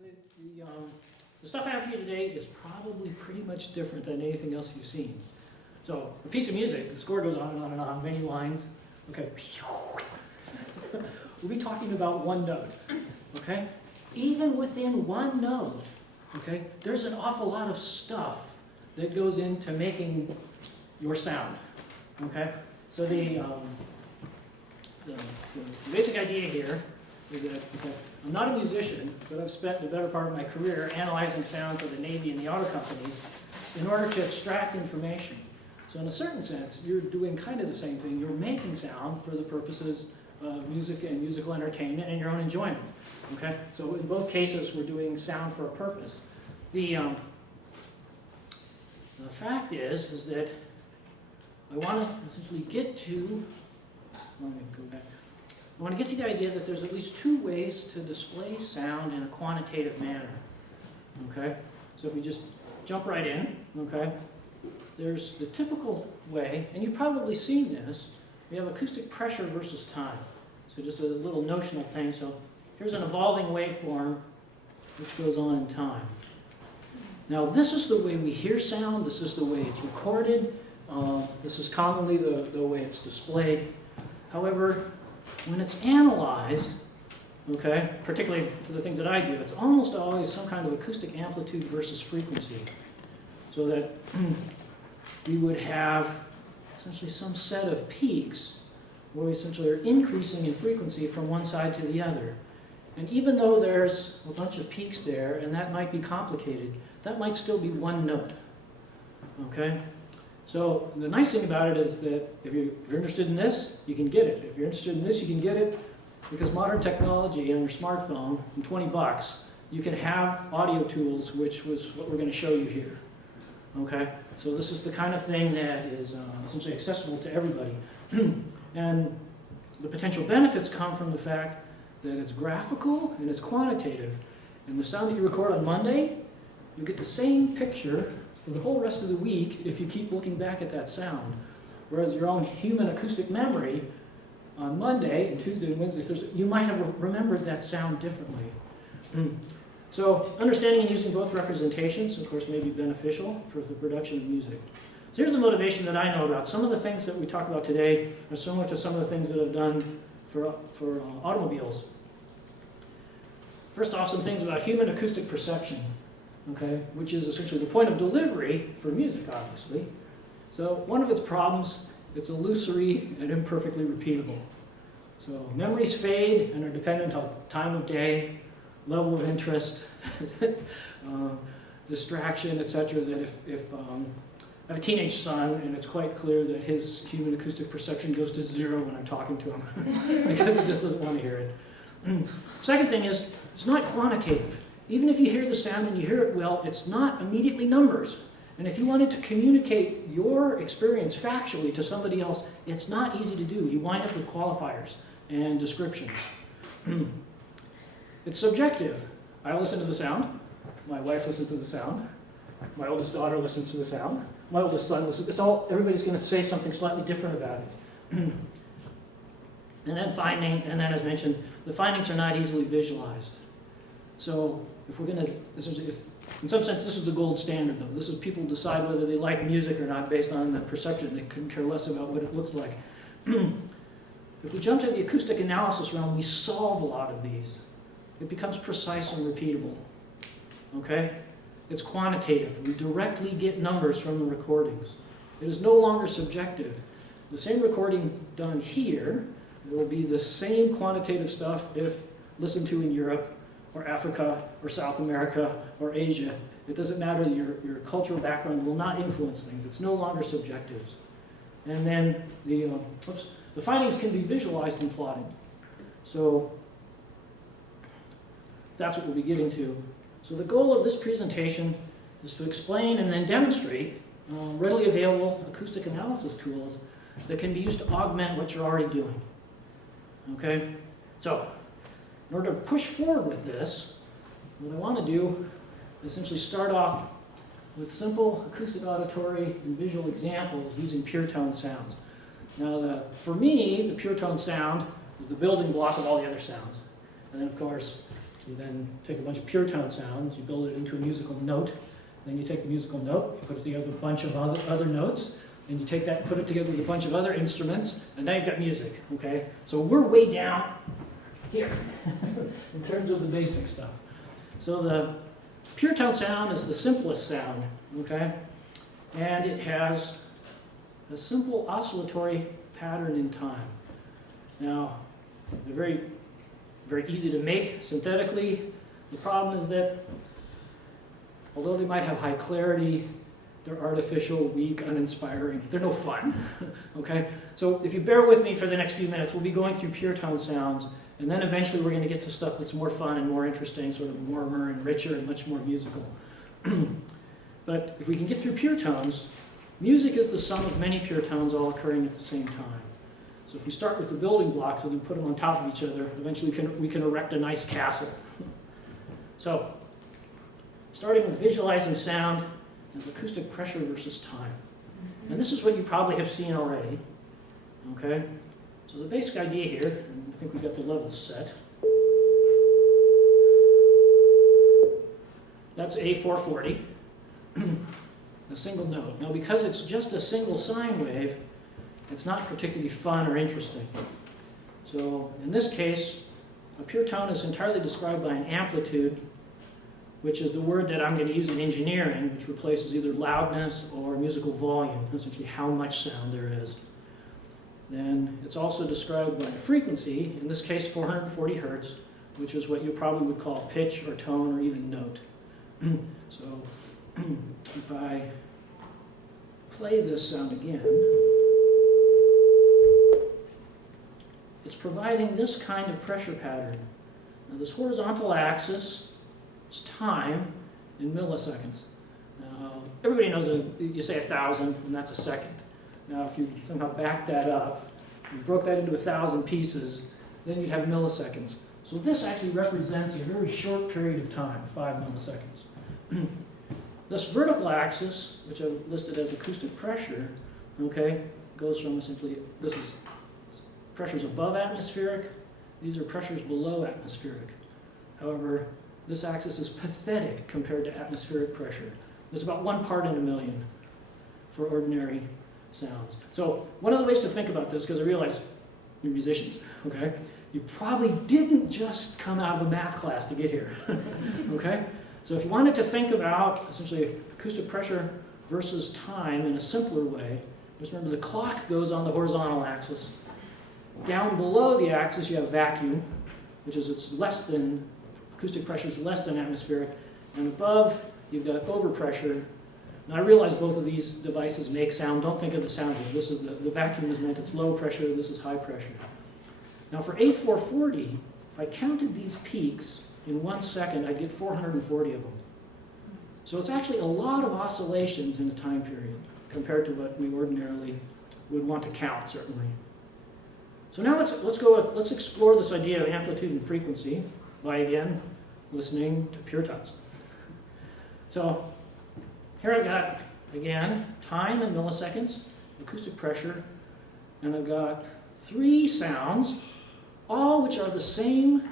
The stuff I have for you today is probably pretty much different than anything else you've seen. So, a piece of music, the score goes on and on and on, many lines. Okay. We'll be talking about one note. Okay? Even within one note, okay, there's an awful lot of stuff that goes into making your sound. Okay? So the basic idea here is that I'm not a musician, but I've spent the better part of my career analyzing sound for the Navy and the auto companies in order to extract information. So in a certain sense, you're doing kind of the same thing. You're making sound for the purposes of music and musical entertainment and your own enjoyment. Okay? So in both cases, we're doing sound for a purpose. The fact is that I want to essentially get to, let me go back. I want to get to the idea that there's at least two ways to display sound in a quantitative manner. Okay? So if we just jump right in, okay? There's the typical way, and you've probably seen this. We have acoustic pressure versus time. So just a little notional thing. So here's an evolving waveform which goes on in time. Now this is the way we hear sound. This is the way it's recorded. This is commonly the way it's displayed. However, when it's analyzed, okay, particularly for the things that I do, it's almost always some kind of acoustic amplitude versus frequency. So that we would have essentially some set of peaks where we essentially are increasing in frequency from one side to the other. And even though there's a bunch of peaks there, and that might be complicated, that might still be one note. Okay? So the nice thing about it is that if you're interested in this, you can get it. If you're interested in this, you can get it because modern technology on your smartphone, in 20 bucks, you can have audio tools, which was what we're going to show you here. Okay? So this is the kind of thing that is essentially accessible to everybody. And the potential benefits come from the fact that it's graphical and it's quantitative. And the sound that you record on Monday, you get the same picture for the whole rest of the week if you keep looking back at that sound. Whereas your own human acoustic memory on Monday and Tuesday and Wednesday, Thursday, you might have remembered that sound differently. So understanding and using both representations, of course, may be beneficial for the production of music. So here's the motivation that I know about. Some of the things that we talk about today are similar to some of the things that I've done for automobiles. First off, some things about human acoustic perception, okay, which is essentially the point of delivery for music, obviously. So one of its problems, it's illusory and imperfectly repeatable. So memories fade and are dependent on time of day, level of interest, distraction, etc. That if I have a teenage son, and it's quite clear that his human acoustic perception goes to 0 when I'm talking to him because he just doesn't want to hear it. Second thing is, it's not quantitative. Even if you hear the sound and you hear it well, it's not immediately numbers. And if you wanted to communicate your experience factually to somebody else, it's not easy to do. You wind up with qualifiers and descriptions. It's subjective. I listen to the sound. My wife listens to the sound. My oldest daughter listens to the sound. My oldest son listens. It's all, everybody's going to say something slightly different about it. And then as mentioned, the findings are not easily visualized. So if we're going to, in some sense, this is the gold standard, though. This is people decide whether they like music or not based on the perception. They couldn't care less about what it looks like. If we jump to the acoustic analysis realm, we solve a lot of these. It becomes precise and repeatable. Okay? It's quantitative. We directly get numbers from the recordings. It is no longer subjective. The same recording done here will be the same quantitative stuff if listened to in Europe or Africa or South America or Asia. It doesn't matter. Your cultural background will not influence things. It's no longer subjective. And then the findings can be visualized and plotted. So that's what we'll be getting to. So the goal of this presentation is to explain and then demonstrate readily available acoustic analysis tools that can be used to augment what you're already doing. Okay? So, in order to push forward with this, what I want to do is essentially start off with simple acoustic, auditory, and visual examples using pure tone sounds. Now, for me, the pure tone sound is the building block of all the other sounds. And then, of course, So you then take a bunch of pure tone sounds, you build it into a musical note, then you take the musical note, you put it together with a bunch of other notes, then you take that and put it together with a bunch of other instruments, and now you've got music, okay? So we're way down here in terms of the basic stuff. So the pure tone sound is the simplest sound, okay? And it has a simple oscillatory pattern in time. Now, they're very, very easy to make synthetically. The problem is that although they might have high clarity, they're artificial, weak, uninspiring. They're no fun, okay? So if you bear with me for the next few minutes, we'll be going through pure tone sounds, and then eventually we're going to get to stuff that's more fun and more interesting, sort of warmer and richer and much more musical. But if we can get through pure tones, music is the sum of many pure tones all occurring at the same time. So if we start with the building blocks and then put them on top of each other, eventually we can erect a nice castle. So, starting with visualizing sound as acoustic pressure versus time. And this is what you probably have seen already. Okay? So the basic idea here, and I think we've got the levels set. That's A440, a single note. Now because it's just a single sine wave, it's not particularly fun or interesting. So in this case, a pure tone is entirely described by an amplitude, which is the word that I'm going to use in engineering, which replaces either loudness or musical volume, essentially how much sound there is. Then it's also described by a frequency, in this case 440 hertz, which is what you probably would call pitch or tone or even note. So if I play this sound again, it's providing this kind of pressure pattern. Now this horizontal axis is time in milliseconds. Now everybody knows that you say 1,000 and that's a second. Now if you somehow back that up, you broke that into 1,000 pieces, then you'd have milliseconds. So this actually represents a very short period of time, 5 milliseconds. This vertical axis, which I've listed as acoustic pressure, okay, goes from essentially, this is pressures above atmospheric, these are pressures below atmospheric. However, this axis is pathetic compared to atmospheric pressure. There's about 1 part in a million for ordinary sounds. So one of the ways to think about this, because I realize you're musicians, okay, you probably didn't just come out of a math class to get here, okay? So if you wanted to think about essentially acoustic pressure versus time in a simpler way, just remember the clock goes on the horizontal axis. Down below the axis you have vacuum, which is it's less than, acoustic pressure is less than atmospheric, and above you've got overpressure. Now I realize both of these devices make sound. Don't think of the sound here. This is the vacuum is meant it's low pressure, this is high pressure. Now for A440, if I counted these peaks in 1 second, I'd get 440 of them. So it's actually a lot of oscillations in a time period compared to what we ordinarily would want to count, certainly. So now let's explore this idea of amplitude and frequency by again listening to pure tones. So here I've got again time in milliseconds, acoustic pressure, and I've got 3 sounds, all which are the same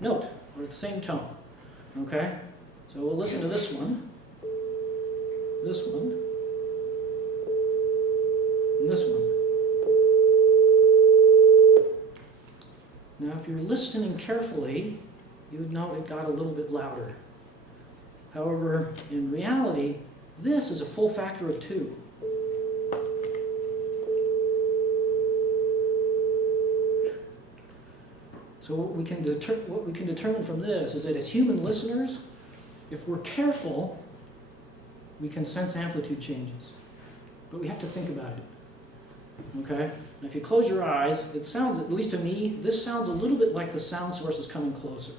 note or the same tone. Okay? So we'll listen to this one, and this one. Now if you're listening carefully, you would know it got a little bit louder. However, in reality, this is a full factor of 2. So what we can determine from this is that as human listeners, if we're careful, we can sense amplitude changes. But we have to think about it. Okay? And if you close your eyes, it sounds, at least to me, this sounds a little bit like the sound source is coming closer.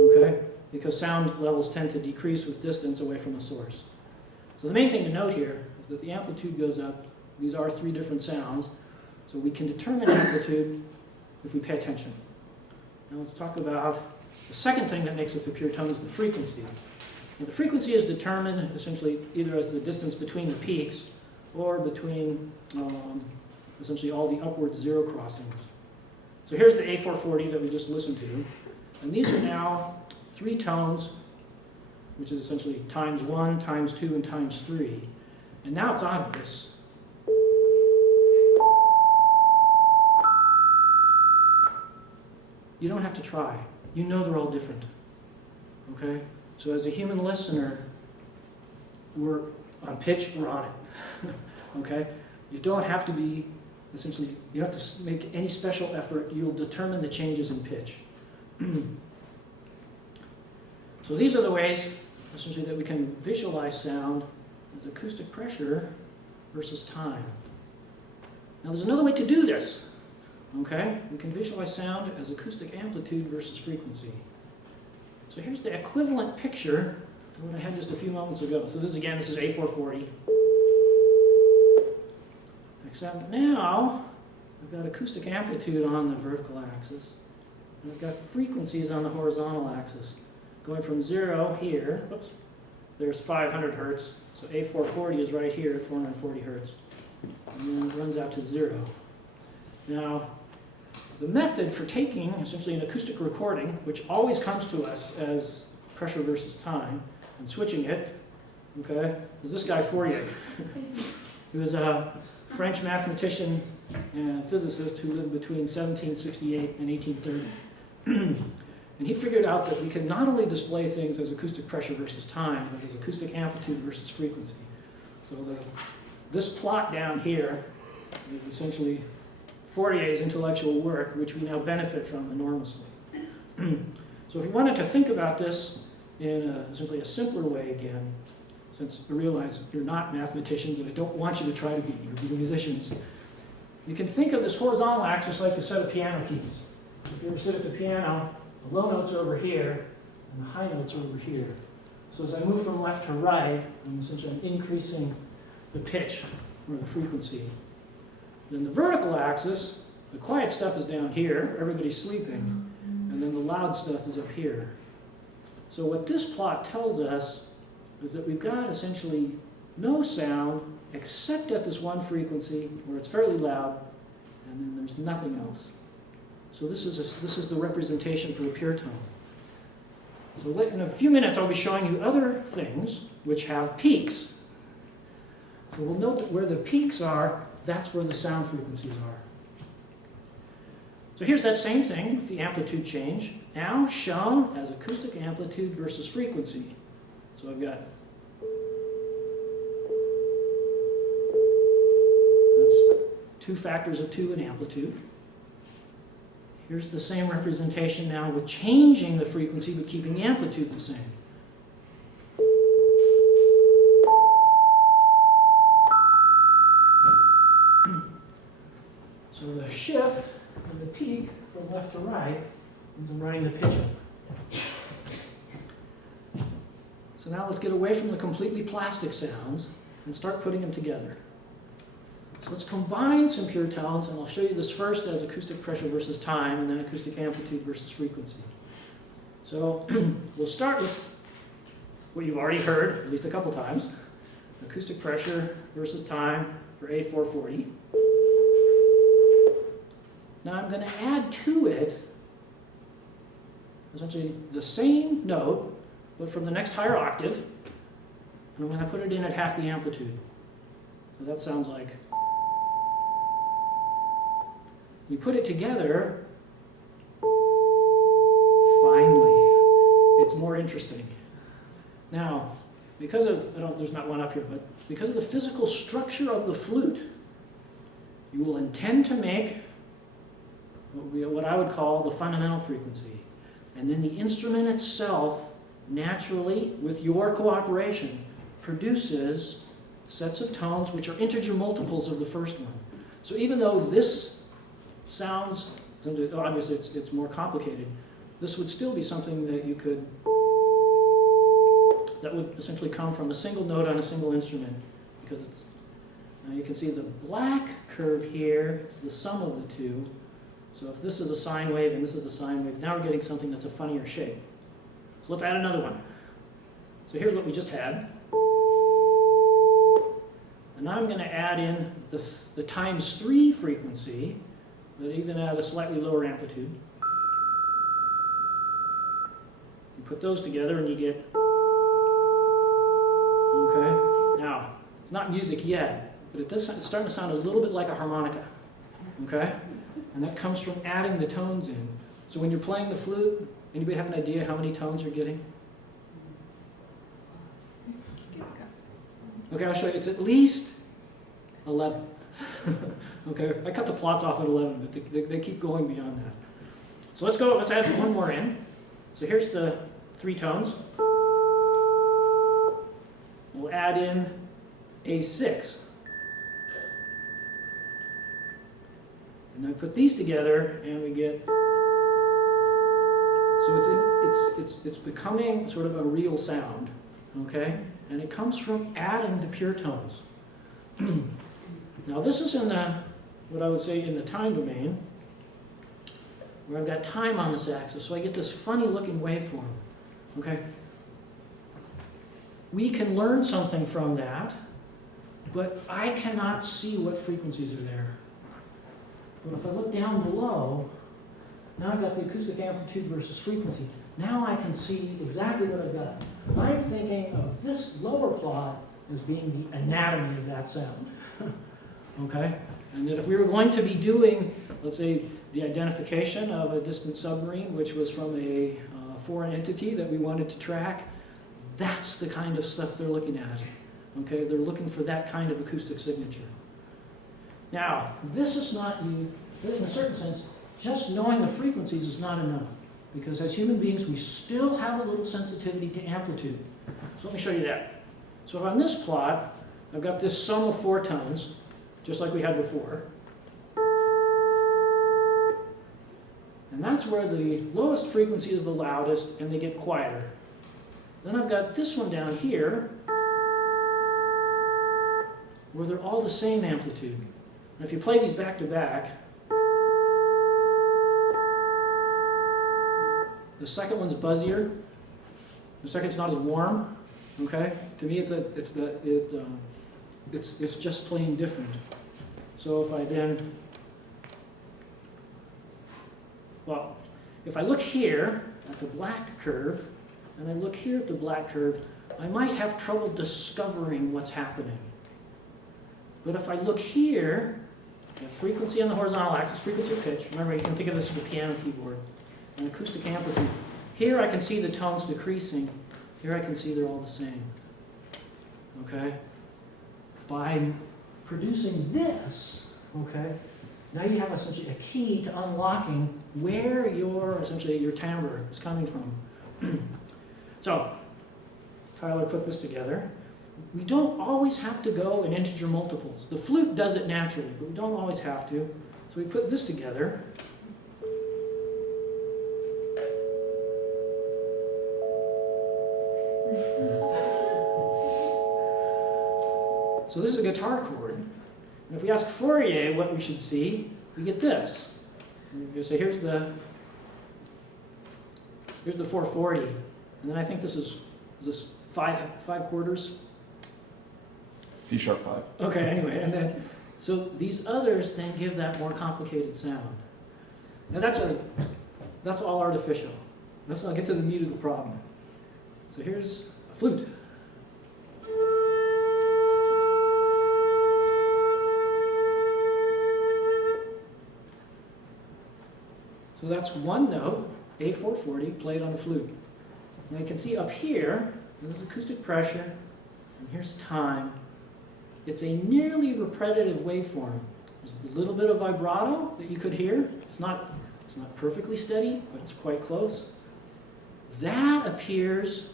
Okay? Because sound levels tend to decrease with distance away from the source. So the main thing to note here is that the amplitude goes up. These are 3 different sounds. So we can determine amplitude if we pay attention. Now let's talk about the second thing that makes up the pure tone is the frequency. Now the frequency is determined essentially either as the distance between the peaks or between essentially all the upward zero crossings. So here's the A440 that we just listened to. And these are now 3 tones, which is essentially times 1, times 2, and times 3. And now it's obvious. You don't have to try. You know they're all different. Okay? So as a human listener, we're on pitch, we're on it. Okay? You don't have to be, essentially, you don't have to make any special effort. You'll determine the changes in pitch. So these are the ways, essentially, that we can visualize sound as acoustic pressure versus time. Now there's another way to do this. Okay? We can visualize sound as acoustic amplitude versus frequency. So here's the equivalent picture to what I had just a few moments ago. So this is A440. Except now, I've got acoustic amplitude on the vertical axis, and I've got frequencies on the horizontal axis. Going from 0 here, oops, there's 500 hertz, so A440 is right here at 440 hertz. And then it runs out to 0. Now, the method for taking essentially an acoustic recording, which always comes to us as pressure versus time, and switching it, okay, is this guy Fourier. He was a French mathematician and physicist who lived between 1768 and 1830. And he figured out that we can not only display things as acoustic pressure versus time, but as acoustic amplitude versus frequency. So this plot down here is essentially Fourier's intellectual work, which we now benefit from enormously. So if you wanted to think about this in essentially a simpler way again, since I realize you're not mathematicians and I don't want you to try to be, you're musicians, you can think of this horizontal axis like a set of piano keys. If you ever sit at the piano, the low notes are over here and the high notes are over here. So as I move from left to right, I'm essentially increasing the pitch or the frequency. Then the vertical axis, the quiet stuff is down here, everybody's sleeping, and then the loud stuff is up here. So what this plot tells us is that we've got essentially no sound except at this one frequency where it's fairly loud, and then there's nothing else. So this is the representation for a pure tone. So in a few minutes I'll be showing you other things which have peaks. So we'll note that where the peaks are, that's where the sound frequencies are. So here's that same thing with the amplitude change, now shown as acoustic amplitude versus frequency. So I've got, that's 2 factors of 2 in amplitude. Here's the same representation now with changing the frequency but keeping the amplitude the same. So the shift and the peak from left to right means I'm running the pitch up. So now let's get away from the completely plastic sounds and start putting them together. So let's combine some pure tones, and I'll show you this first as acoustic pressure versus time, and then acoustic amplitude versus frequency. So we'll start with what you've already heard, at least a couple times, acoustic pressure versus time for A440. Now I'm going to add to it essentially the same note, but from the next higher octave, and I'm going to put it in at half the amplitude. So that sounds like, you put it together, finally, it's more interesting. Now, because of, there's not one up here, but because of the physical structure of the flute, you will intend to make what I would call the fundamental frequency. And then the instrument itself, naturally, with your cooperation, produces sets of tones which are integer multiples of the first one. So even though this sounds, obviously it's more complicated, this would still be something that you could, that would essentially come from a single note on a single instrument, because it's, now you can see the black curve here is the sum of the two. So if this is a sine wave and this is a sine wave, now we're getting something that's a funnier shape. So let's add another one. So here's what we just had. And now I'm going to add in the times 3 frequency, but even at a slightly lower amplitude. You put those together and you get, okay? Now, it's not music yet, but it's starting to sound a little bit like a harmonica, okay? And that comes from adding the tones in. So when you're playing the flute, anybody have an idea how many tones you're getting? Okay, I'll show you. It's at least 11. Okay, I cut the plots off at 11, but they keep going beyond that. So let's add one more in. So here's the 3 tones. We'll add in a 6. And then put these together and we get, so it's becoming sort of a real sound, okay? And it comes from adding the pure tones. Now this is in what I would say in the time domain, where I've got time on this axis, so I get this funny looking waveform, okay? We can learn something from that, but I cannot see what frequencies are there. But if I look down below, now I've got the acoustic amplitude versus frequency. Now I can see exactly what I've got. I'm thinking of this lower plot as being the anatomy of that sound. Okay? And that if we were going to be doing, let's say, the identification of a distant submarine, which was from a foreign entity that we wanted to track, that's the kind of stuff they're looking at. Okay? They're looking for that kind of acoustic signature. Now, this is not, in a certain sense, just knowing the frequencies is not enough. Because as human beings, we still have a little sensitivity to amplitude. So let me show you that. So on this plot, I've got this sum of 4 tones, just like we had before. And that's where the lowest frequency is the loudest, and they get quieter. Then I've got this one down here, where they're all the same amplitude. And if you play these back to back, the second one's buzzier. The second's not as warm. Okay. To me, it's just plain different. So if I then, well, if I look here at the black curve, and I look here at the black curve, I might have trouble discovering what's happening. But if I look here, the frequency on the horizontal axis, frequency of pitch. Remember, you can think of this as a piano keyboard. An acoustic amplitude. Here I can see the tones decreasing. Here I can see they're all the same. Okay? By producing this, okay, now you have essentially a key to unlocking where your timbre is coming from. So, Tyler put this together. We don't always have to go in integer multiples. The flute does it naturally, but we don't always have to. So we put this together. So this is a guitar chord. And if we ask Fourier what we should see, we get this. So here's the 440. And then I think this is this 5 quarters? C#5. Okay, anyway, and then, so these others then give that more complicated sound. Now that's all artificial. I'll get to the meat of the problem. So here's a flute. So that's one note, A440, played on a flute. And you can see up here, this is acoustic pressure, and here's time. It's a nearly repetitive waveform. There's a little bit of vibrato that you could hear. It's not perfectly steady, but it's quite close. That appears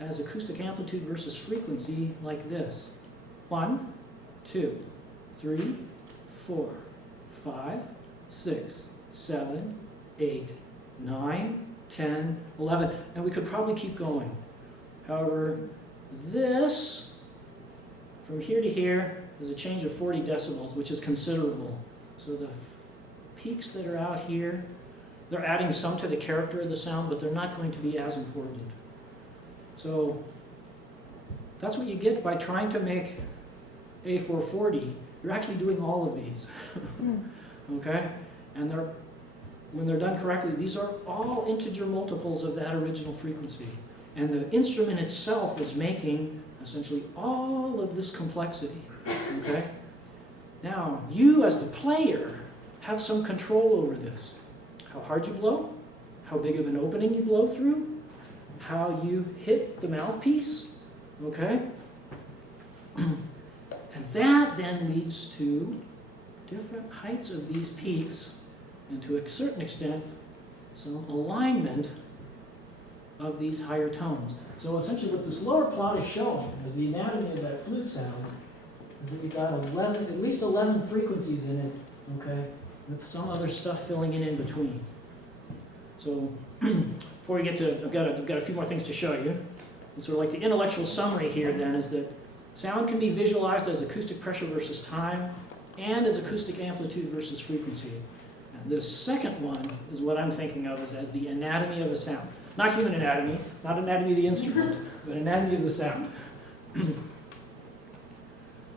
as acoustic amplitude versus frequency like this. 1, 2, 3, 4, 5, 6, 7, 8, 9, 10, 11, and we could probably keep going. However, this, from here to here, is a change of 40 decibels, which is considerable. So the peaks that are out here, they're adding some to the character of the sound, but they're not going to be as important. So that's what you get by trying to make A440, you're actually doing all of these. Okay? And when they're done correctly, these are all integer multiples of that original frequency. And the instrument itself is making essentially all of this complexity. Okay? Now, you as the player have some control over this. How hard you blow, how big of an opening you blow through, how you hit the mouthpiece. Okay? And that then leads to different heights of these peaks, and to a certain extent, some alignment of these higher tones. So essentially what this lower plot is showing is the anatomy of that flute sound, is that we've got at least 11 frequencies in it, okay, with some other stuff filling in between. So before we get to, I've got a few more things to show you. And sort of like the intellectual summary here then is that sound can be visualized as acoustic pressure versus time, and as acoustic amplitude versus frequency. And the second one is what I'm thinking of as the anatomy of a sound. Not human anatomy, not anatomy of the instrument, but anatomy of the sound.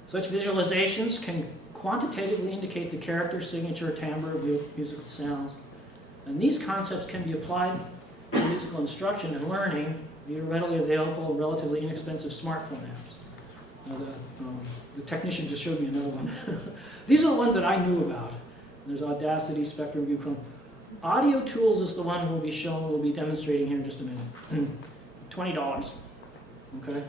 Such visualizations can quantitatively indicate the character, signature, timbre of musical sounds. And these concepts can be applied to musical instruction and learning via readily available, relatively inexpensive smartphone apps. The technician just showed me another one. These are the ones that I knew about. There's Audacity, Spectrum, Viewchrome. Audio Tools is the one we'll be demonstrating here in just a minute. $20. Okay?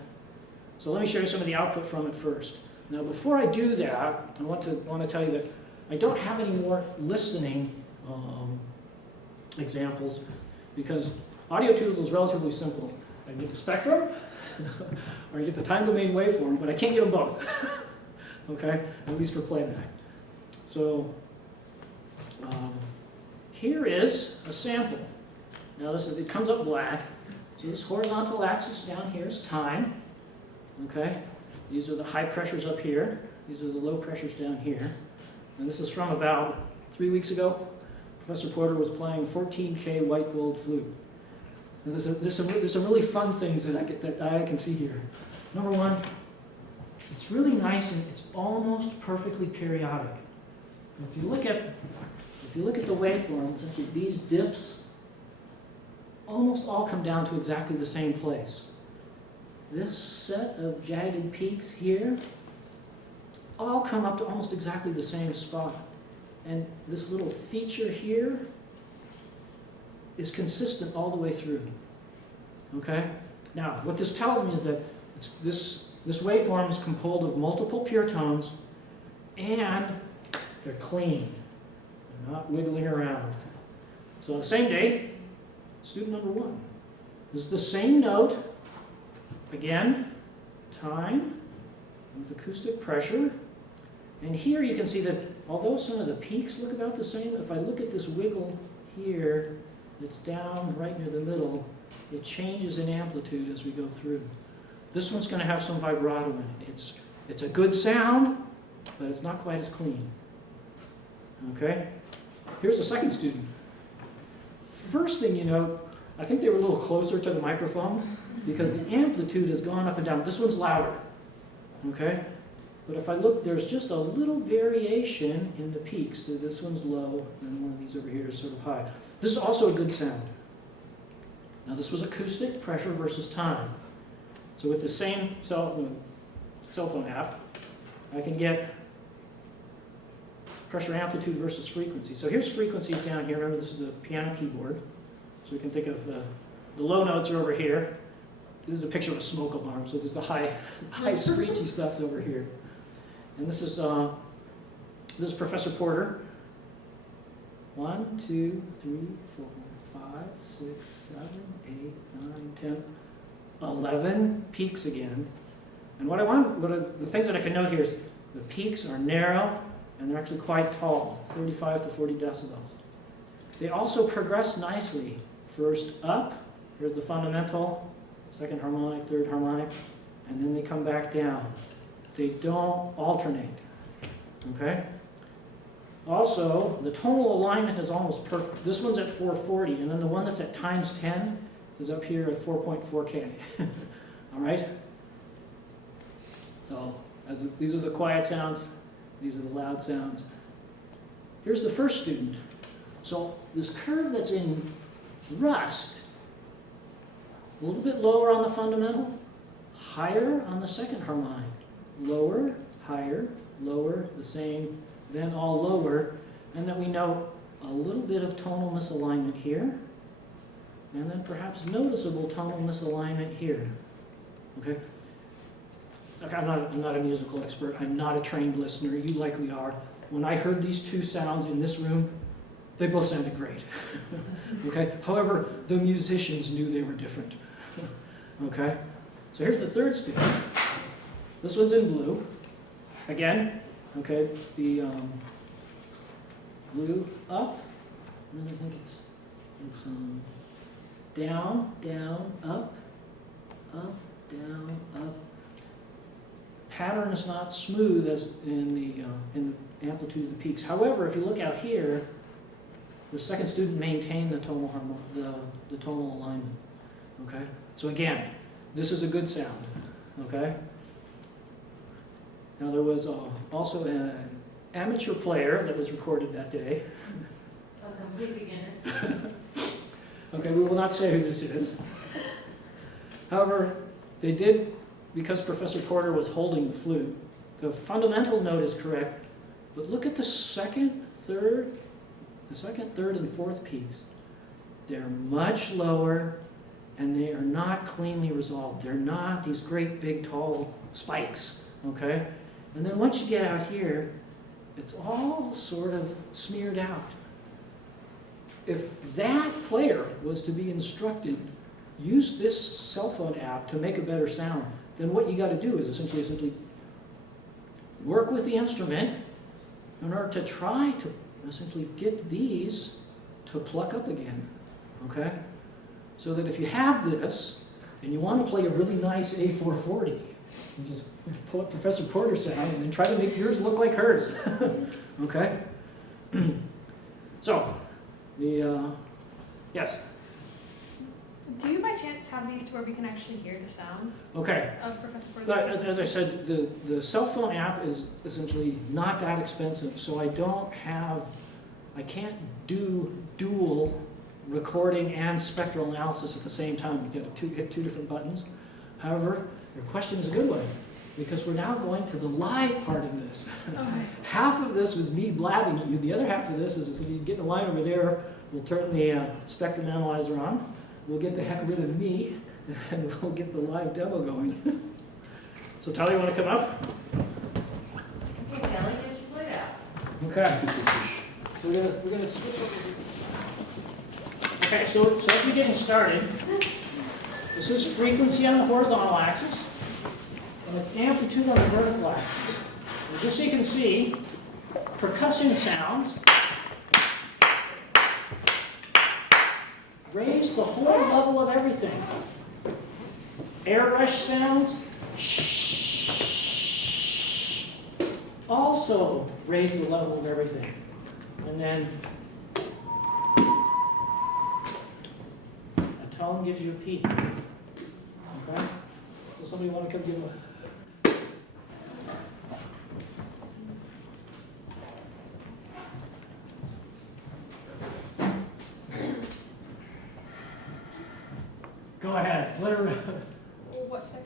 So let me show you some of the output from it first. Now before I do that, I want to tell you that I don't have any more listening examples, because Audio Tools is relatively simple. I can get the spectrum, or I get the time domain waveform, but I can't get them both. Okay? At least for playback. So here is a sample. Now it comes up black. So this horizontal axis down here is time. Okay? These are the high pressures up here. These are the low pressures down here. And this is from about 3 weeks ago. Professor Porter was playing 14K white gold flute. And there's some really fun things that I can see here. Number one, it's really nice and it's almost perfectly periodic. And if you look at the waveform, essentially these dips almost all come down to exactly the same place. This set of jagged peaks here all come up to almost exactly the same spot. And this little feature here is consistent all the way through. Okay? Now, what this tells me is that this waveform is composed of multiple pure tones, and they're clean. They're not wiggling around. So on the same day, student number 1. This is the same note. Again, time with acoustic pressure. And here you can see that although some of the peaks look about the same, if I look at this wiggle here, it's down right near the middle, it changes in amplitude as we go through. This one's going to have some vibrato in it. It's a good sound, but it's not quite as clean. Okay? Here's a second student. First thing you note, I think they were a little closer to the microphone because the amplitude has gone up and down. This one's louder. Okay? But if I look, there's just a little variation in the peaks. So this one's low, and one of these over here is sort of high. This is also a good sound. Now this was acoustic pressure versus time. So with the same cell phone app, I can get pressure amplitude versus frequency. So here's frequencies down here. Remember, this is the piano keyboard. So we can think of the low notes are over here. This is a picture of a smoke alarm. So there's the high screechy stuff's over here. And this is Professor Porter. 1, 2, 3, 4, 5, 6, 7, 8, 9, 10, 11 peaks again. And the things that I can note here is the peaks are narrow and they're actually quite tall, 35 to 40 decibels. They also progress nicely. First up, here's the fundamental, second harmonic, third harmonic, and then they come back down. They don't alternate. Okay? Also, the tonal alignment is almost perfect. This one's at 440, and then the one that's at times 10 is up here at 4.4K. All right? So These are the quiet sounds, these are the loud sounds. Here's the first student. So this curve that's in rust, a little bit lower on the fundamental, higher on the second harmonic. Lower, higher, lower, the same, then all lower. And then we note a little bit of tonal misalignment here, and then perhaps noticeable tonal misalignment here. Okay? Look, I'm not a musical expert. I'm not a trained listener. You likely are. When I heard these two sounds in this room, they both sounded great. Okay? However, the musicians knew they were different. Okay? So here's the third student. This one's in blue. Again, okay, the blue up, and then I think it's down, down, up, down, up. Pattern is not smooth as in the amplitude of the peaks. However, if you look out here, the second student maintained the tonal the tonal alignment. Okay, so again, this is a good sound. Okay. Now there was also an amateur player that was recorded that day. A complete beginner. Okay, we will not say who this is. However, they did, because Professor Porter was holding the flute, the fundamental note is correct, but look at the second, third, and fourth peaks. They're much lower, and they are not cleanly resolved. They're not these great big tall spikes, okay? And then once you get out here, it's all sort of smeared out. If that player was to be instructed, use this cell phone app to make a better sound, then what you got to do is essentially work with the instrument in order to try to essentially get these to pluck up again, okay? So that if you have this and you want to play a really nice A440, you just pull up Professor Porter's sound and then try to make yours look like hers, okay? So, yes? Do you by chance have these to where we can actually hear the sounds Okay. of Professor Porter? As I said, the cell phone app is essentially not that expensive, so I can't do dual recording and spectral analysis at the same time. You hit two different buttons. However, your question is a good one, because we're now going to the live part of this. Okay. Half of this was me blabbing at you. The other half of this is when you get in the line over there, we'll turn the spectrum analyzer on. We'll get the heck rid of me, and we'll get the live demo going. So Tyler, you want to come up? Okay, Kelly, here's your play out. Okay. So we're gonna switch over. Okay, so as we're getting started, this is frequency on the horizontal axis, and it's amplitude on the vertical axis. And just so you can see, percussion sounds raise the whole level of everything. Airbrush sounds also raise the level of everything. And then a tone gives you a peak. Okay? So somebody want to come give a... Go ahead. Let her... What second?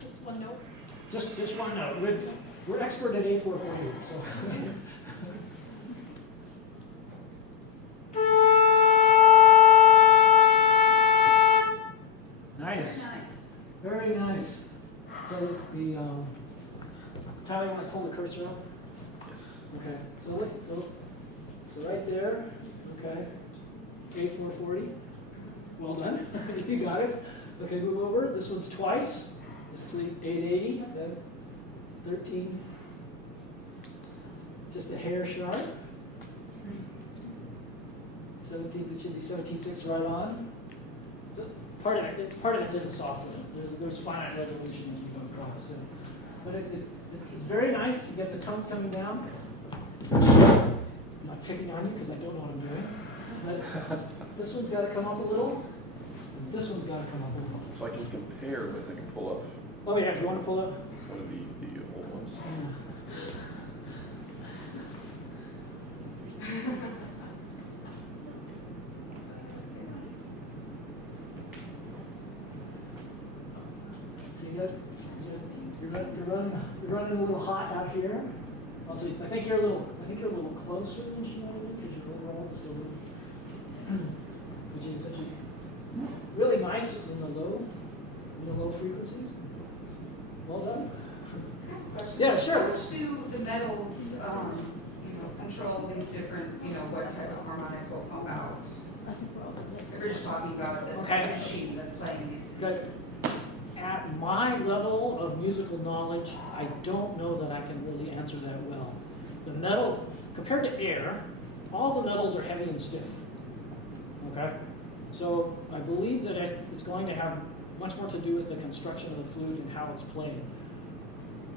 Just one note? Just one note. We're expert at A440, so... Nice. Very nice. So the Tyler, you want to pull the cursor up? Yes. Okay. So right there. Okay. A440. Well done. You got it. Okay, move over. This one's twice. This is 880. Then 13. Just a hair sharp. 17. It should be 17.6 right on. So part of it's in the software. There's finite resolution as you go across. But it's very nice. You get the tones coming down. I'm not picking on you because I don't know what I'm doing. But this one's got to come up a little. And this one's got to come up a little. So I can compare, but I can pull up Oh yeah, if you want to pull up. one of the old ones. See that? You're running a little hot out here. Also, I think you're a little closer than she wanted because you're overall just a little, which is actually really nice in the low frequencies. Well done. Yeah, sure. How much do the metals, control these different, what type of harmonics will come out? If you're just talking about this machine that's playing these. Good. At my level of musical knowledge, I don't know that I can really answer that well. The metal, compared to air, all the metals are heavy and stiff. Okay? So I believe that it's going to have much more to do with the construction of the flute and how it's played.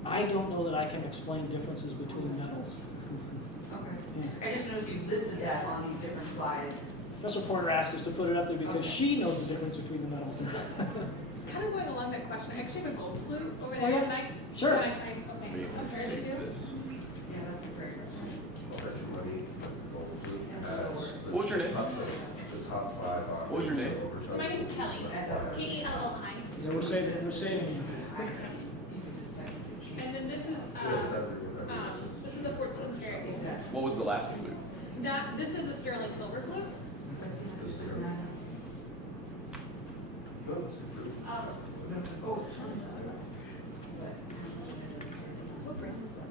I don't know that I can explain differences between metals. Okay. Yeah. I just noticed you listed that on these different slides. Professor Porter asked us to put it up there because she knows the difference between the metals. Kind of going along that question, I actually have a gold flute over Oh, there. yeah. Can I? Sure. Can I compare the two? Yeah, that's a great question. What was your name? The top 5 What was your name? So my name's Kelly. Kelli. Yeah, we're saving. You can just type it. And then this is a 14 karat. Exactly. What was the last flute? This is a sterling silver flute. Oh, What brand is that?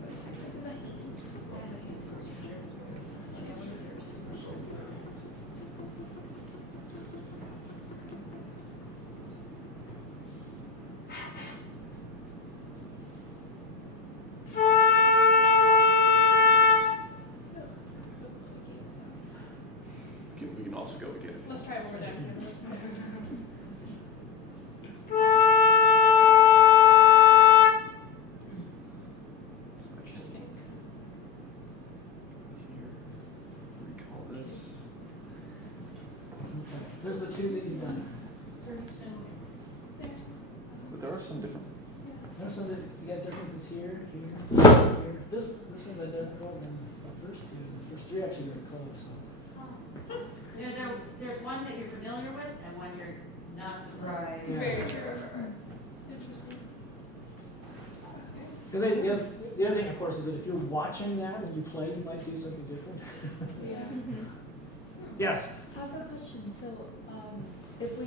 We can also go again. Let's try it over there. Interesting. Recall this. Those are the two that you've done. But there are some differences. There's some that you got differences here, here. This one I did well than the first two. The first three actually were close. There's one that you're familiar with and one you're not. right. Yeah. Very true. Interesting. Because the other thing, of course, is that if you're watching that and you play, you might do something different. Yeah. Yes. I have a question. So, if we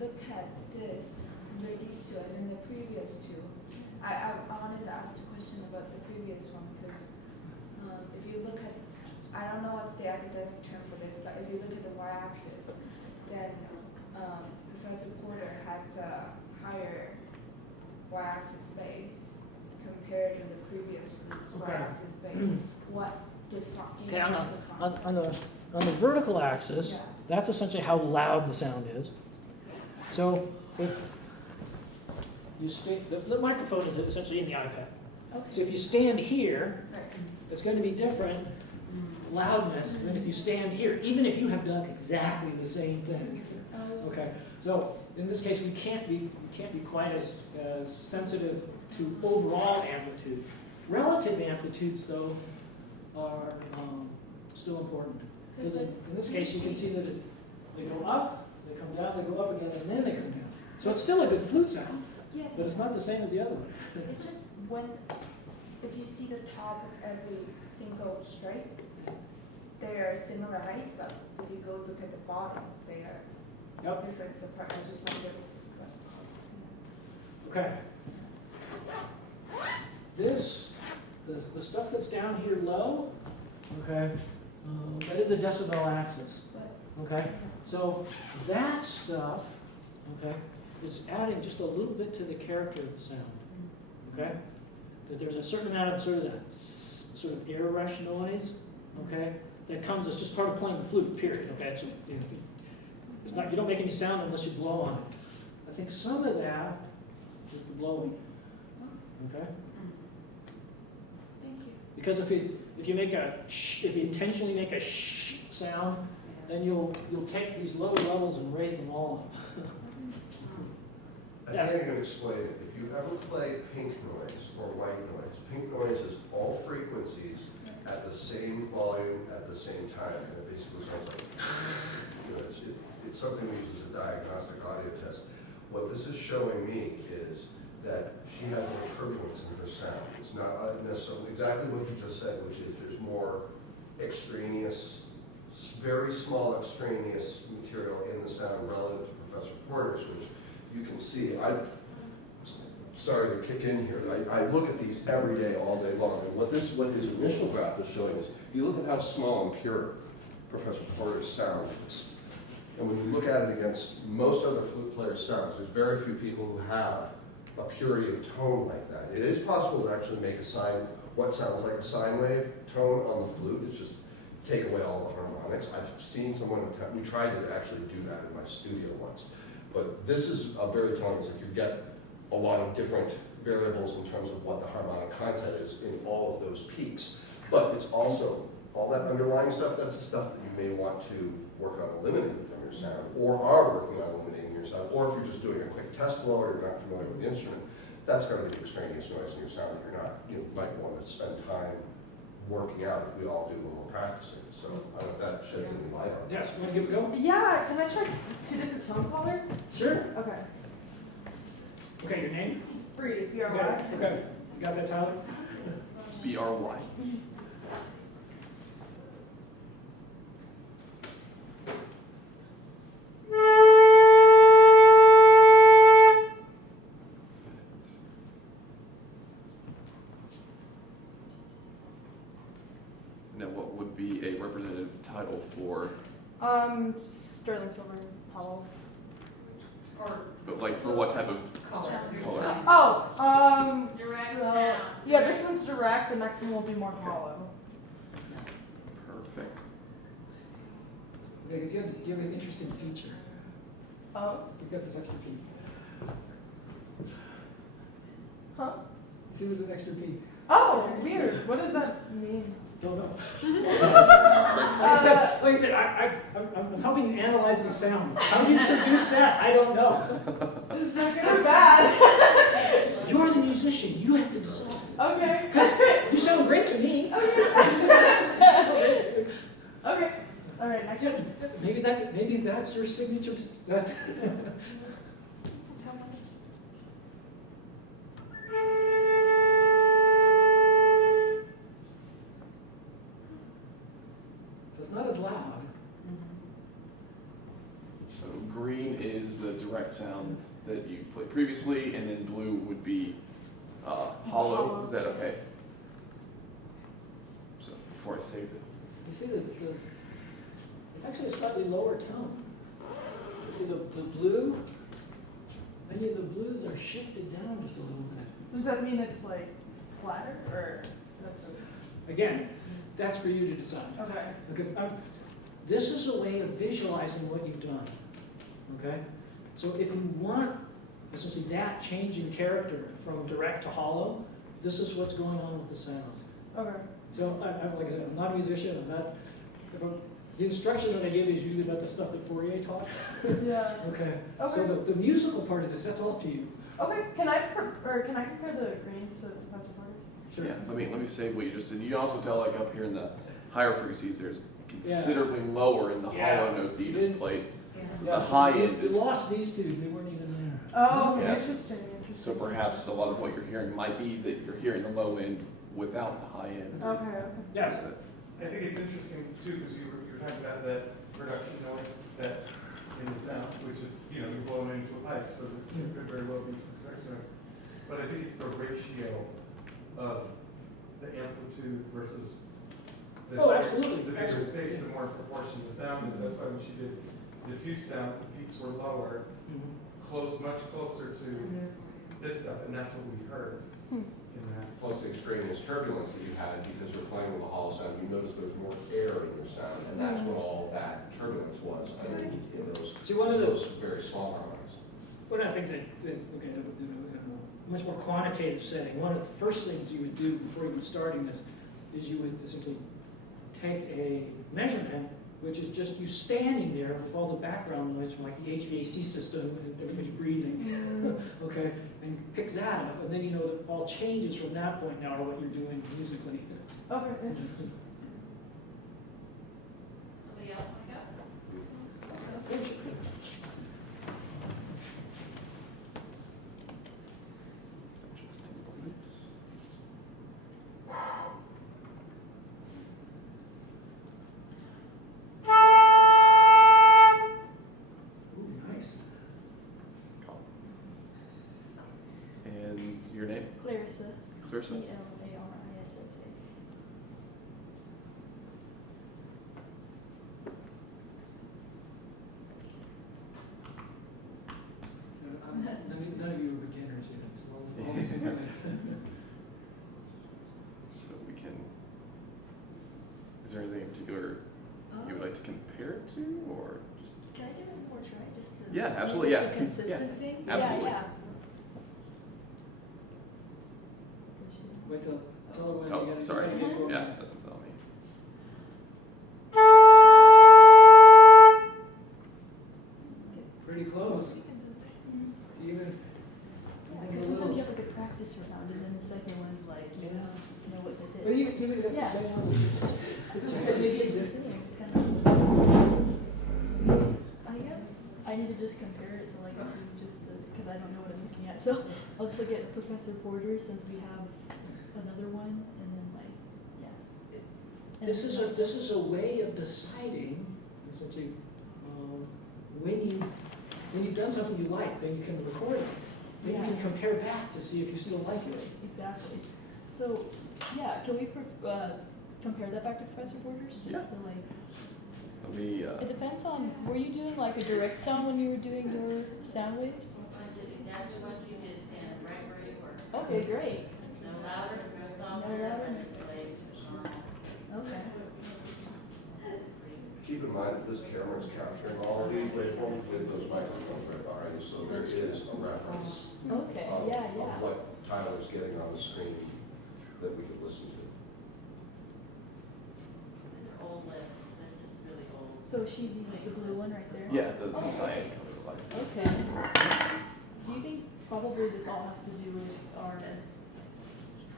look at this, compare these two, and then the previous two, I wanted to ask a question about the previous one because if you look at, I don't know what's the academic term for this, but if you look at the y-axis, then Professor Porter has a higher y-axis base compared to the previous Okay. y-axis base. What do you Okay, know the concept? on the vertical axis, Yeah. that's essentially how loud the sound is. So if you stay, the microphone is essentially in the iPad. Okay. So if you stand here, Right. it's going to be different loudness than if you stand here, even if you have done exactly the same thing. Oh. Okay, so in this case, we can't be quite as sensitive to overall amplitude. Relative amplitudes, though, are still important. Because in this case, you can see that they go up, they come down, they go up again, and then they come down. So it's still a good flute sound, Yeah. but it's not the same as the other one. It's just when, if you see the top of every single stripe, they are similar height, but if you go look at the bottoms, they are Yep. different apart. I just wondered. Okay. This, the stuff that's down here low, okay, that is the decibel axis. But Okay, so that stuff, okay, is adding just a little bit to the character of the sound. Okay, that there's a certain amount of sort of that sort of air rush noise. Okay, that comes as just part of playing the flute. Period. Okay, it's not, you don't make any sound unless you blow on it. I think some of that is the blowing. Okay, thank you. because if you make a sh, if you intentionally make a sh sound, then you'll take these low levels and raise them all up. Yes. think I can explain it. If you ever play pink noise or white noise, pink noise is all frequencies at the same volume at the same time, and it basically sounds like, it's something we use as a diagnostic audio test. What this is showing me is that she has more turbulence in her sound. It's not necessarily exactly what you just said, which is there's more extraneous, very small extraneous material in the sound relative to Professor Porter's, which you can see. Sorry to kick in here. I look at these every day, all day long, and what his initial graph is showing is, you look at how small and pure Professor Porter's sound is. And when you look at it against most other flute players' sounds, there's very few people who have a purity of tone like that. It is possible to actually make what sounds like a sine wave tone on the flute. It's just take away all the harmonics. I've seen someone attempt, we tried to actually do that in my studio once. But this is a very telling, it's like you get a lot of different variables in terms of what the harmonic content is in all of those peaks. But it's also, all that underlying stuff, that's the stuff that you may want to work on eliminating from your sound, or are working on eliminating your sound, or if you're just doing a quick test blow or you're not familiar with the instrument, that's going to be extraneous noise in your sound that you're not, you might want to spend time working out, as we all do when we're practicing. So I don't know if that sheds any light on it. Yes, want to give it a go? Yeah, can I try 2 different tone colors? Sure. Okay. Okay, your name? Bree, You got it? Okay. You got that, Tyler? BRY. Now, what would be a representative title for, Sterling Silver, Hollow. but like for what type of Color. color? Oh, Direct so- sound. Yeah, this one's direct, the next one will be more hollow. Perfect. Okay, because you have an interesting feature. Oh, You got this extra P. huh? See, there's an extra P. Oh, weird. What does that mean? Don't know. Uh, Like I said, I'm helping you analyze the sound. How do you produce that? I don't know. Is that good or bad? You're the musician. You have to decide. Okay. You sound great to me. Okay. Okay. All right. I can. Maybe that's your signature. That's So it's not as loud. So green is the direct sound that you played previously, and then blue would be hollow. Is that okay? So before I saved it. You see it's actually a slightly lower tone. You see the blue? I mean, the blues are shifted down just a little bit. Does that mean it's like flatter or that's just Again, that's for you to decide. okay? Okay, this is a way of visualizing what you've done. Okay? So if you want essentially that change in character from direct to hollow, this is what's going on with the sound. Okay. So, like I said, I'm not a musician. The instruction that I give is usually about the stuff that Fourier taught. Yeah. Okay. Okay. So the musical part of this, that's all up to you. Okay. Can I compare the green to Professor Porter? Sure. Yeah. Let me say what you just said. You also tell like up here in the higher frequencies, there's Yeah. considerably lower in the Yeah. hollow notes that you just played. Yeah, The high you, end you is- lost these two. They weren't even there. Oh, Yes. interesting. So perhaps a lot of what you're hearing might be that you're hearing the low end without the high end. Okay. Yes. I think it's interesting too, because you were talking about that production noise that in the sound, which is, you're blowing into a pipe, so there could very well be some production noise. But I think it's the ratio of the amplitude versus the, Oh, absolutely. the bigger Absolutely. space, the more proportion the sound is. That's why when she did diffuse sound, the peaks were lower, much closer to this stuff, and that's what we heard in that. Plus the extraneous turbulence that you had because you're playing with a hollow sound, you notice there's more air in your sound, and that's what all that turbulence was. See, one of those very small harmonics. One of the things in a much more quantitative setting, one of the first things you would do before even starting this is you would essentially take a measurement, which is just you standing there with all the background noise from like the HVAC system and everybody's breathing, okay? And pick that up, and then you know that all changes from that point now are what you're doing musically. Okay, interesting. Somebody else want to go? Just 10 bullets. Ooh, nice. Cool. And your name? Clarissa. Clarissa? Clarissa. None of you are beginners, you know, so all these are So we can, is there anything in particular you would like to compare it to, or just? Can I give it one more try just to Yeah, see if absolutely, it's yeah. a consistent thing? Absolutely. Yeah, Wait till her when you Oh, gotta sorry. get going. Yeah, that's not me. Pretty close. Even Yeah, even a because little. sometimes you have like a practice round and then the second one's like, you know what to hit. But even if Yeah. the same one, Maybe it's the same, it's kind of. I guess I need to just compare it to like a few just to, because I don't know what I'm looking at. So I'll just look at Professor Porter since we have another one, and then like, yeah. And This is a way of deciding, essentially, when you've done something you like, then you can record it. Then you can Yeah. compare back to see if you still like it. Exactly. So, yeah, can we compare that back to Professor Porter's? Just Yeah. to like. Let me, It depends on. Were you doing like a direct sound when you were doing your sound waves? I did exactly what you did, stand right where you were. Okay, great. No louder, no softer, No louder. I just played normal. Okay. Keep in mind that this camera is capturing all of these waveforms with those microphones right behind you, so there is a reference Okay. of, Yeah. of Yeah. what Tyler's getting on the screen that we could listen to. These are old lists, they're just really old. So she the blue one right there. yeah, the Okay. cyan color light. Okay. Do you think probably this all has to do with our?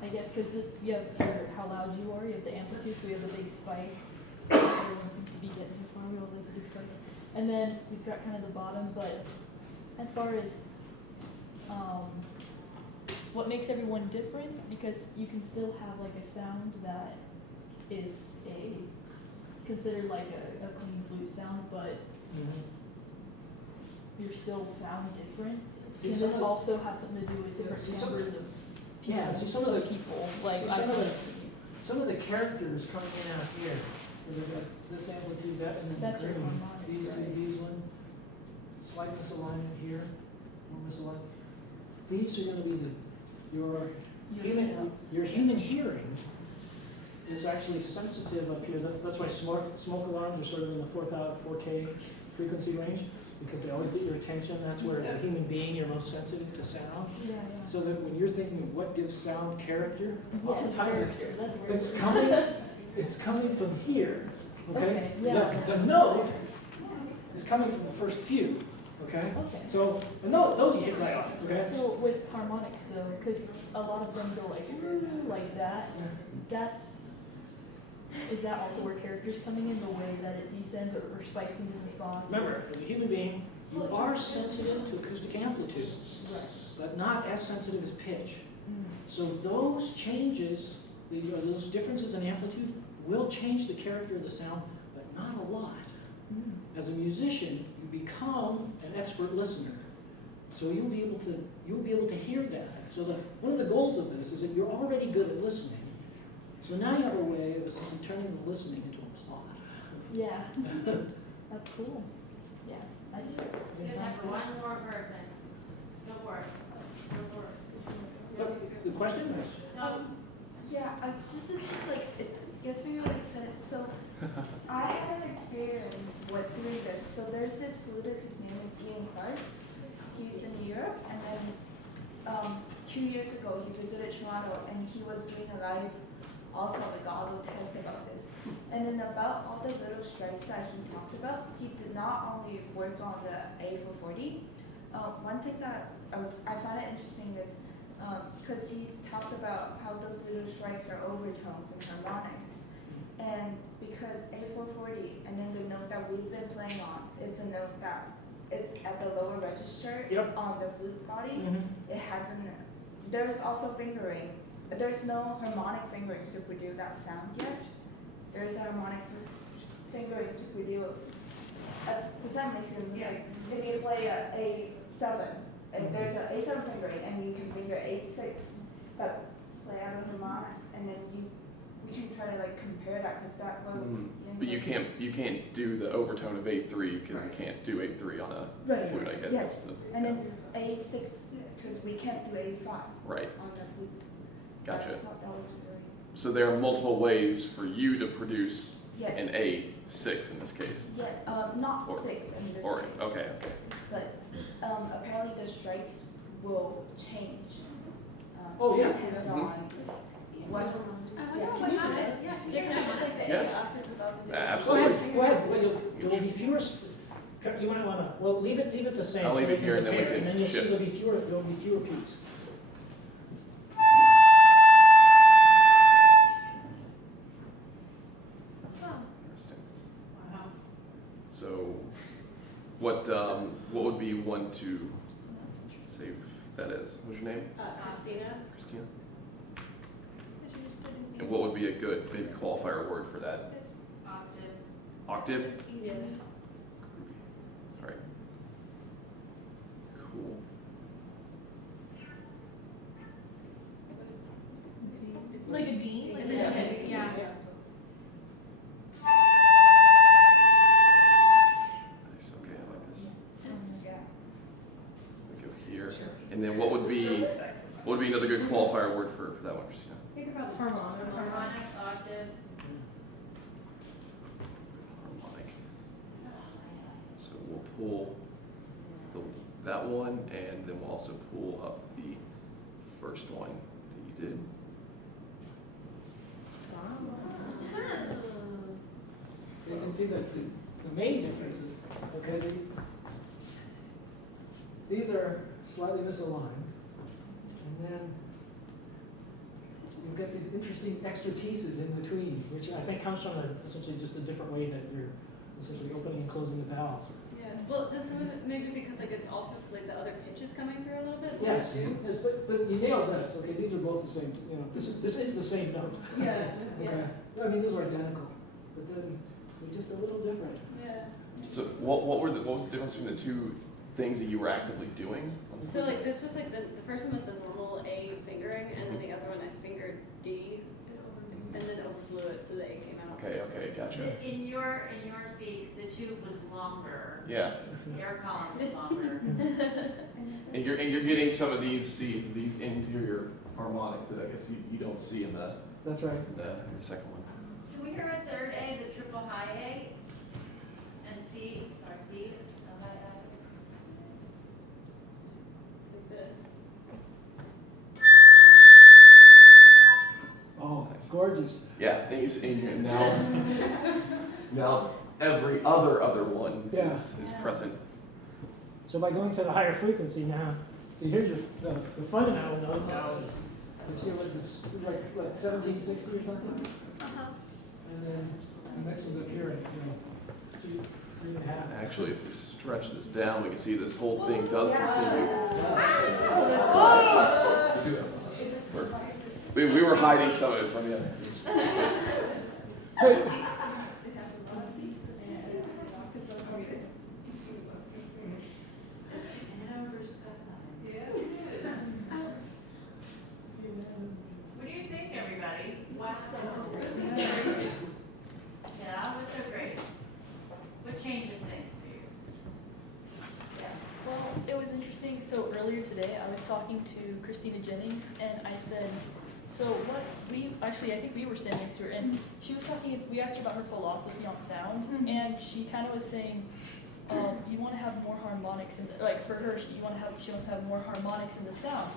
I guess because this you have your how loud you are, you have the amplitude, so we have the big spikes. Everyone seems to be getting too far. We all like the big spikes, and then we've got kind of the bottom. But as far as what makes everyone different, because you can still have like a sound that is considered like a clean flute sound, but you're still sound different. See, Can some this of- also have something to do with different see, some of timbres of Yeah, see some of the people? Like see, I some of feel the- like some of the characters come in out here. Where they've got this amplitude, that, and then That's the your green. harmonics, These two, right? these one. Slight misalignment here, more misalignment. These are gonna be your human hearing is actually sensitive up here. That's why smoke alarms are sort of in the 4K frequency range, because they always get your attention. That's where, as a human being, you're most sensitive to sound. yeah. So that when you're thinking of what gives sound character, oftentimes character, that's where it's coming, it's coming from here, okay? Okay, yeah. The note is coming from the first few, okay? Okay. So, the note, those you hit right on, okay? So with harmonics though, because a lot of them go like that. Is that also where character's coming in, the way that it descends or spikes into response? Remember, as a human being, you are sensitive to acoustic amplitude, Right. but not as sensitive as pitch. Mm. So those changes, those differences in amplitude will change the character of the sound, but not a lot. Mm. As a musician, you become an expert listener. So you'll be able to hear that. So one of the goals of this is that you're already good at listening. So now you have a way of essentially turning the listening into a plot. Yeah. That's cool. Yeah. I do. You have for one more person. Go for it. Go for it. The question? No, Yeah, it's just like, it gets me really excited. So, I have experience with doing this. So there's this flutist, his name is Ian Clark. He's in Europe, and then 2 years ago he visited Toronto, and he was doing a live also like auto test about this. And then about all the little strikes that he talked about, he did not only work on the A440. One thing that I found it interesting is because he talked about how those little strikes are overtones and harmonics. And because A440 and then the note that we've been playing on is a note that it's at the lower register on the flute body. It hasn't. There's also fingerings. There's no harmonic fingerings to produce that sound yet. There's a harmonic fingerings to produce. Does that make sense? Yeah. Like, if you play a A7, and there's an A7 fingering, and you can finger A6 that play out of harmonics, and then we can try to like compare that because that was. But you can't do the overtone of A3 because you can't do A3 on a flute, I guess. Yes. That's the- And then A6 because we can't do A5 Right. on the flute. Gotcha. I just thought that was really. So there are multiple ways for you to produce Yes. an A6 in this case. Yeah, not Or- 6 in this Or, case. okay. But apparently the strikes will change. Oh, yeah. Depending on what. I wonder what happened. Yeah, can you hear me? Yeah. Go Absolutely. ahead, go ahead. Well, there will be fewer, you might want to, well, leave it the same. I'll leave so it here and then we compare, can And then you'll see shift. there'll be fewer peaks. Interesting. Wow. So what would be one to save that as? What's your name? Christina. Christina? And what would be a good maybe qualifier word for that? Octave. Octave? Yeah. All right. Cool. It's like a D. Like Is it a- okay? Yeah. Nice. Okay, I like this. Yeah. We go here. And then what would be another good qualifier word for that one, Christina? Harmonic. Harmonic, octave. Harmonic. So we'll pull that one, and then we'll also pull up the first one that you did. You can see the main differences. Okay, these are slightly misaligned, and then you've got these interesting extra pieces in between, which I think comes from essentially just a different way that you're essentially opening and closing the valve. Yeah, well, does some of it maybe because like it's also like the other pitches coming through a little bit? Yes, yes, but you nailed this. Okay, these are both the same. You know, this is the same note. Yeah, Okay, I mean those are identical, but then they're just a little different. yeah. So what was the difference between the two things that you were actively doing? So like this was like the first one was the normal A fingering, and then the other one I fingered D, and then overflew it so the A came out. Okay, gotcha. In your speak, the tube was longer. Yeah. Air column was longer. And you're getting some of these interior harmonics that I guess you don't see in the That's right. in the second one. Can we hear a third A, the triple high A? And C, sorry, C, the high A? Like the, Oh, gorgeous. Yeah, and now every other one Yeah. is present. So by going to the higher frequency now, so here's your the fundamental note now is let's see what this is like 1760 or something, and then the next one's up here at 3.5. Actually, if we stretch this down, we can see this whole thing does continue. We were hiding some of it from you. Great. What do you think, everybody? Wow. Yeah, what's so great? What changes things for you? Yeah. Well, it was interesting. So earlier today, I was talking to Christina Jennings, and I said, so what I think we were standing next to her, and she was talking, we asked her about her philosophy on sound, and she kind of was saying, you want to have more harmonics, like for her, she wants to have more harmonics in the sound.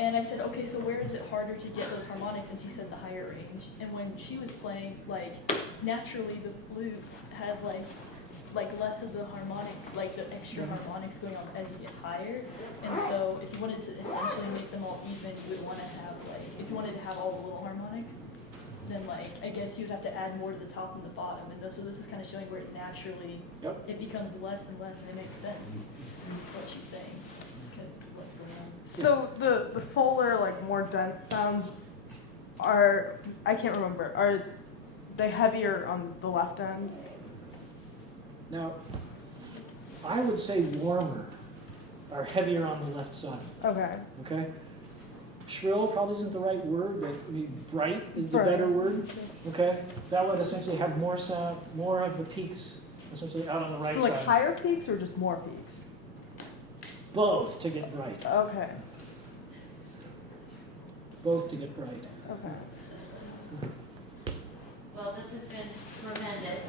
And I said, okay, so where is it harder to get those harmonics? And she said the higher range. And when she was playing, like, naturally the flute has like less of the harmonic, like the extra harmonics going on as you get higher. And so if you wanted to essentially make them all even, you would want to have like, if you wanted to have all the little harmonics, then like, I guess you'd have to add more to the top and the bottom. And so this is kind of showing where it naturally, it becomes less and less, and it makes sense. That's what she's saying, because what's going on. So the fuller, like more dense sounds are, I can't remember, are they heavier on the left end? Now, I would say warmer are heavier on the left side, Okay. okay? Shrill probably isn't the right word, but I mean, bright is the Bright. better word, okay? That would essentially have more sound, more of the peaks essentially out on the right So side. like higher peaks or just more peaks? Both to get bright. Okay. Both to get bright. Okay. Well, this has been tremendous.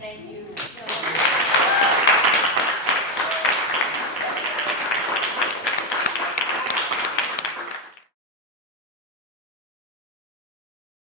Thank you so much.